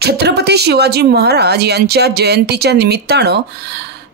छत्रपती शिवाजी महाराज यांच्या जयंतीच्या निमित्तानं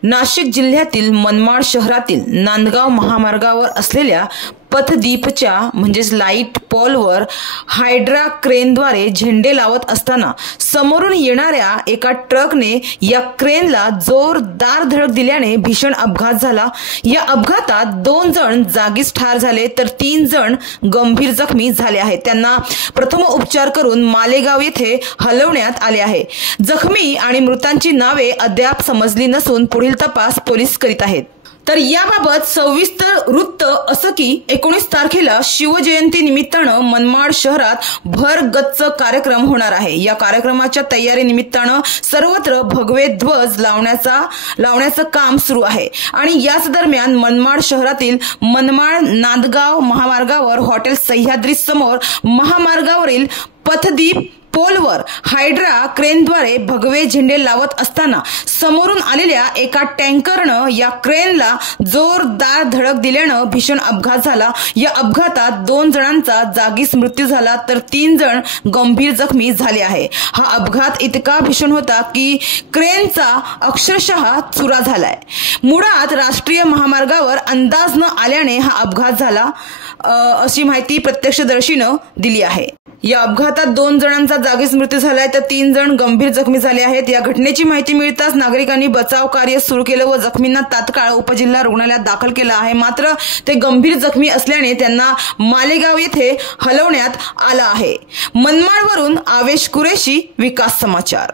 नाशिक जिल्ह्यातील मनमाड शहरातील नांदगाव महामार्गावर असलेल्या पथदीपच्या म्हणजेच लाईट पोलवर हायड्रा क्रेनद्वारे झेंडे लावत असताना समोरून येणाऱ्या एका ट्रकने या क्रेनला जोरदार धडक दिल्याने भीषण अपघात झाला। या अपघातात 2 जण जागीच ठार झाले तर 3 जण गंभीर जखमी झाले आहेत। त्यांना प्रथम उपचार करून मालेगाव येथे हलवण्यात आले आहे। जखमी आणि मृतांची नावे अद्याप समजली नसून पुढील तपास पोलीस करीत आहेत। तर याबाबत सविस्तर वृत्त असं की 19 तारखेला शिवजयंती निमित्तानं मनमाड शहरात भरगच्च कार्यक्रम होणार आहे। या कार्यक्रमाच्या तयारी निमित्तानं सर्वत्र भगवे ध्वज लावण्याचं काम सुरू आहे आणि याच दरम्यान मनमाड शहरातील मनमाड नांदगाव महामार्गावर हॉटेल सह्याद्री समोर महामार्गावरील पथदीप पोलवर हायड्रा क्रेनद्वारे भगवे झेंडे लावत असताना समोरून आलेल्या एका टँकरनं या क्रेनला जोरदार धडक दिल्यानं भीषण अपघात झाला। या अपघातात 2 जणांचा जागीच मृत्यू झाला तर 3 जण गंभीर जखमी झाले आहे। हा अपघात इतका भीषण होता की क्रेनचा अक्षरशः चुरा झालाय। मुळात राष्ट्रीय महामार्गावर अंदाज न आल्याने हा अपघात झाला अशी माहिती प्रत्यक्षदर्शीनं दिली आहे। या अपघातात 2 जणांचा जागीच मृत्यू झालाय तर 3 जण गंभीर जखमी झाले आहेत। या घटनेची माहिती मिळताच नागरिकांनी बचाव कार्य सुरू केलं व जखमींना तात्काळ उपजिल्हा रुग्णालयात दाखल केलं आहे। मात्र ते गंभीर जखमी असल्याने त्यांना मालेगाव येथे हलवण्यात आलं आहे। मनमाडवरून आवेश कुरेशी, विकास समाचार।